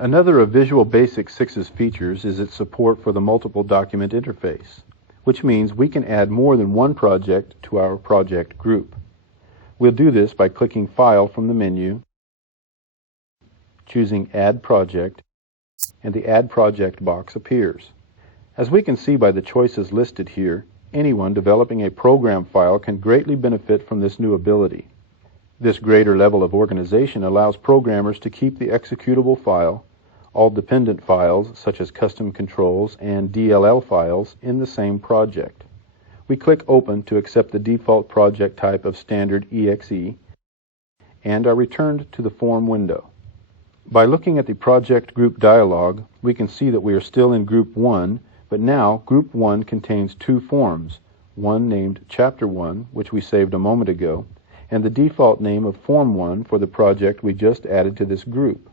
Another of Visual Basic 6's features is its support for the multiple document interface, which means we can add more than one project to our project group. We'll do this by clicking File from the menu, choosing Add Project, and the Add Project box appears. As we can see by the choices listed here, anyone developing a program file can greatly benefit from this new ability. This greater level of organization allows programmers to keep the executable file, all dependent files such as custom controls and DLL files in the same project. We click Open to accept the default project type of standard EXE and are returned to the form window. By looking at the project group dialog, we can see that we are still in Group 1, but now Group 1 contains two forms, one named Chapter 1, which we saved a moment ago, and the default name of Form 1 for the project we just added to this group.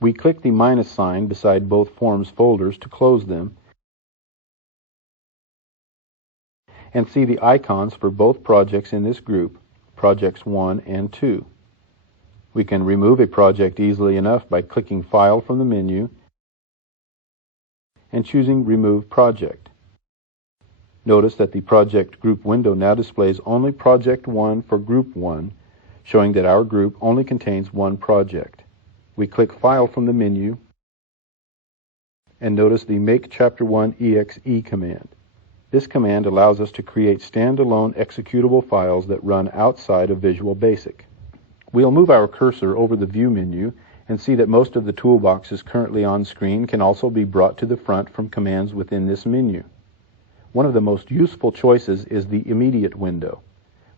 We click the minus sign beside both forms folders to close them and see the icons for both projects in this group, Projects 1 and 2. We can remove a project easily enough by clicking File from the menu and choosing Remove Project. Notice that the project group window now displays only Project 1 for Group 1, showing that our group only contains one project. We click File from the menu and notice the Make Chapter 1 EXE command. This command allows us to create standalone executable files that run outside of Visual Basic. We'll move our cursor over the View menu and see that most of the toolboxes currently on screen can also be brought to the front from commands within this menu. One of the most useful choices is the Immediate window,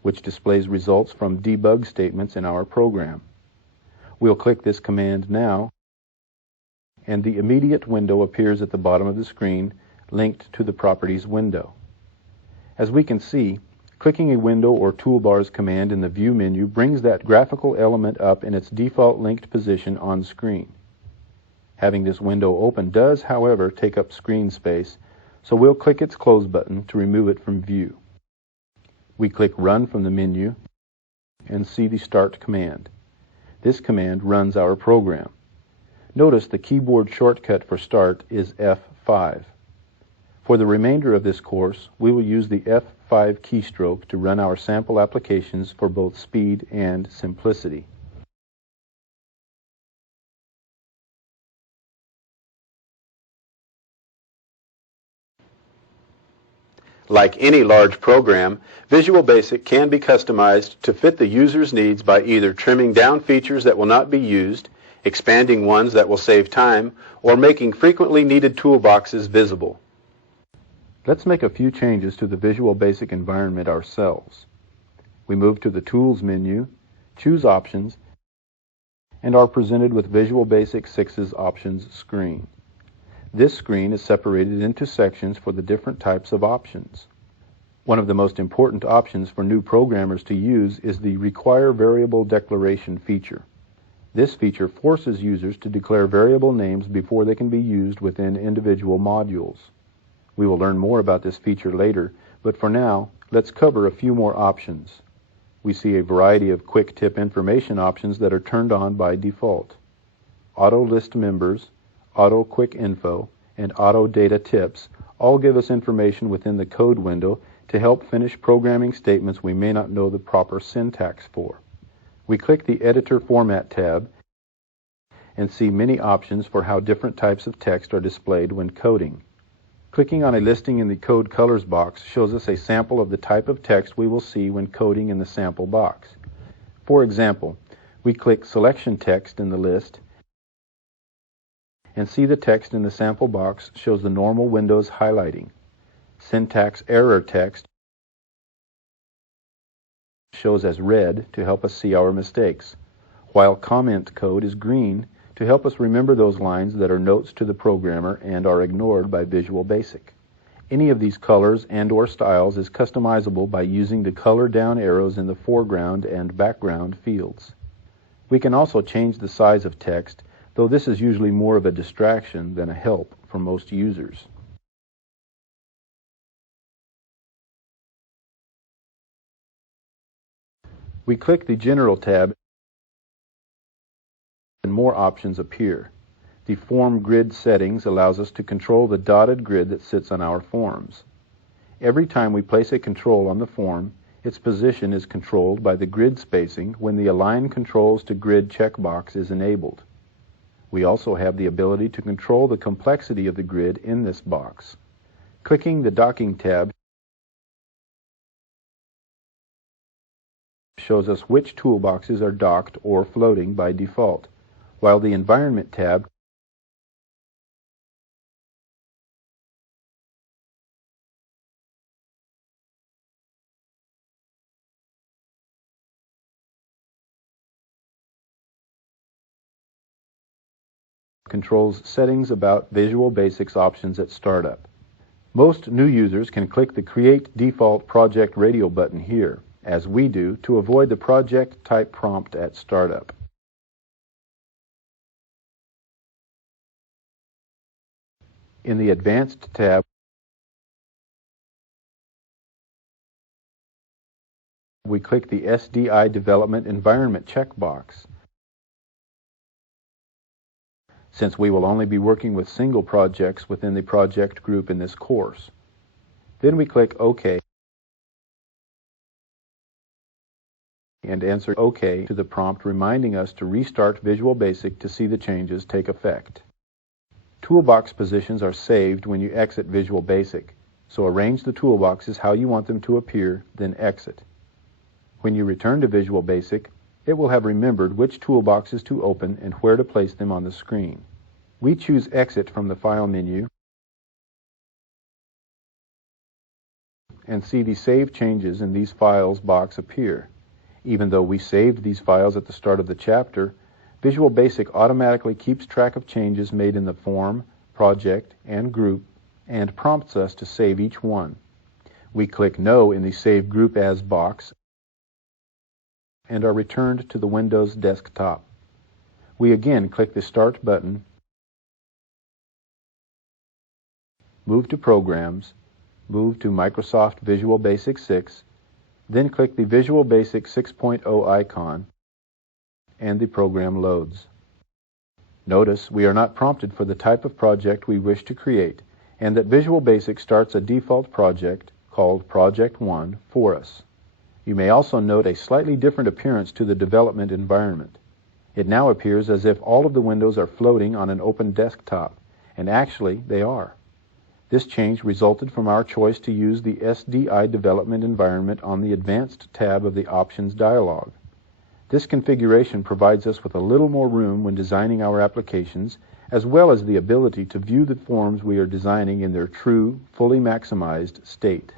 which displays results from debug statements in our program. We'll click this command now, and the Immediate window appears at the bottom of the screen, linked to the Properties window. As we can see, clicking a window or toolbars command in the View menu brings that graphical element up in its default linked position on screen. Having this window open does, however, take up screen space, so we'll click its Close button to remove it from view. We click Run from the menu and see the Start command. This command runs our program. Notice the keyboard shortcut for Start is F5. For the remainder of this course, we will use the F5 keystroke to run our sample applications for both speed and simplicity. Like any large program, Visual Basic can be customized to fit the user's needs by either trimming down features that will not be used, expanding ones that will save time, or making frequently needed toolboxes visible. Let's make a few changes to the Visual Basic environment ourselves. We move to the Tools menu, choose Options, and are presented with Visual Basic 6's Options screen. This screen is separated into sections for the different types of options. One of the most important options for new programmers to use is the Require Variable Declaration feature. This feature forces users to declare variable names before they can be used within individual modules. We will learn more about this feature later, but for now, let's cover a few more options. We see a variety of quick tip information options that are turned on by default. Auto List Members, Auto Quick Info, and Auto Data Tips all give us information within the code window to help finish programming statements we may not know the proper syntax for. We click the Editor Format tab and see many options for how different types of text are displayed when coding. Clicking on a listing in the Code Colors box shows us a sample of the type of text we will see when coding in the sample box. For example, we click Selection Text in the list and see the text in the sample box shows the normal Windows highlighting. Syntax error text shows as red to help us see our mistakes, while comment code is green to help us remember those lines that are notes to the programmer and are ignored by Visual Basic. Any of these colors and/or styles is customizable by using the color down arrows in the foreground and background fields. We can also change the size of text, though this is usually more of a distraction than a help for most users. We click the General tab and more options appear. The Form Grid Settings allows us to control the dotted grid that sits on our forms. Every time we place a control on the form, its position is controlled by the grid spacing when the Align Controls to Grid checkbox is enabled. We also have the ability to control the complexity of the grid in this box. Clicking the Docking tab shows us which toolboxes are docked or floating by default, while the Environment tab controls settings about Visual Basic's options at startup. Most new users can click the Create Default Project Radio button here, as we do, to avoid the project type prompt at startup. In the Advanced tab, we click the SDI Development Environment checkbox. Since we will only be working with single projects within the project group in this course. Then we click OK and answer OK to the prompt reminding us to restart Visual Basic to see the changes take effect. Toolbox positions are saved when you exit Visual Basic, so arrange the toolboxes how you want them to appear, then exit. When you return to Visual Basic, it will have remembered which toolboxes to open and where to place them on the screen. We choose Exit from the File menu and see the Save Changes in these files box appear. Even though we saved these files at the start of the chapter, Visual Basic automatically keeps track of changes made in the form, project, and group and prompts us to save each one. We click No in the Save Group As box and are returned to the Windows desktop. We again click the Start button, move to Programs, move to Microsoft Visual Basic 6, then click the Visual Basic 6.0 icon, and the program loads. Notice we are not prompted for the type of project we wish to create, and that Visual Basic starts a default project called Project 1 for us. You may also note a slightly different appearance to the development environment. It now appears as if all of the windows are floating on an open desktop, and actually they are. This change resulted from our choice to use the SDI development environment on the Advanced tab of the Options dialog. This configuration provides us with a little more room when designing our applications, as well as the ability to view the forms we are designing in their true, fully maximized state.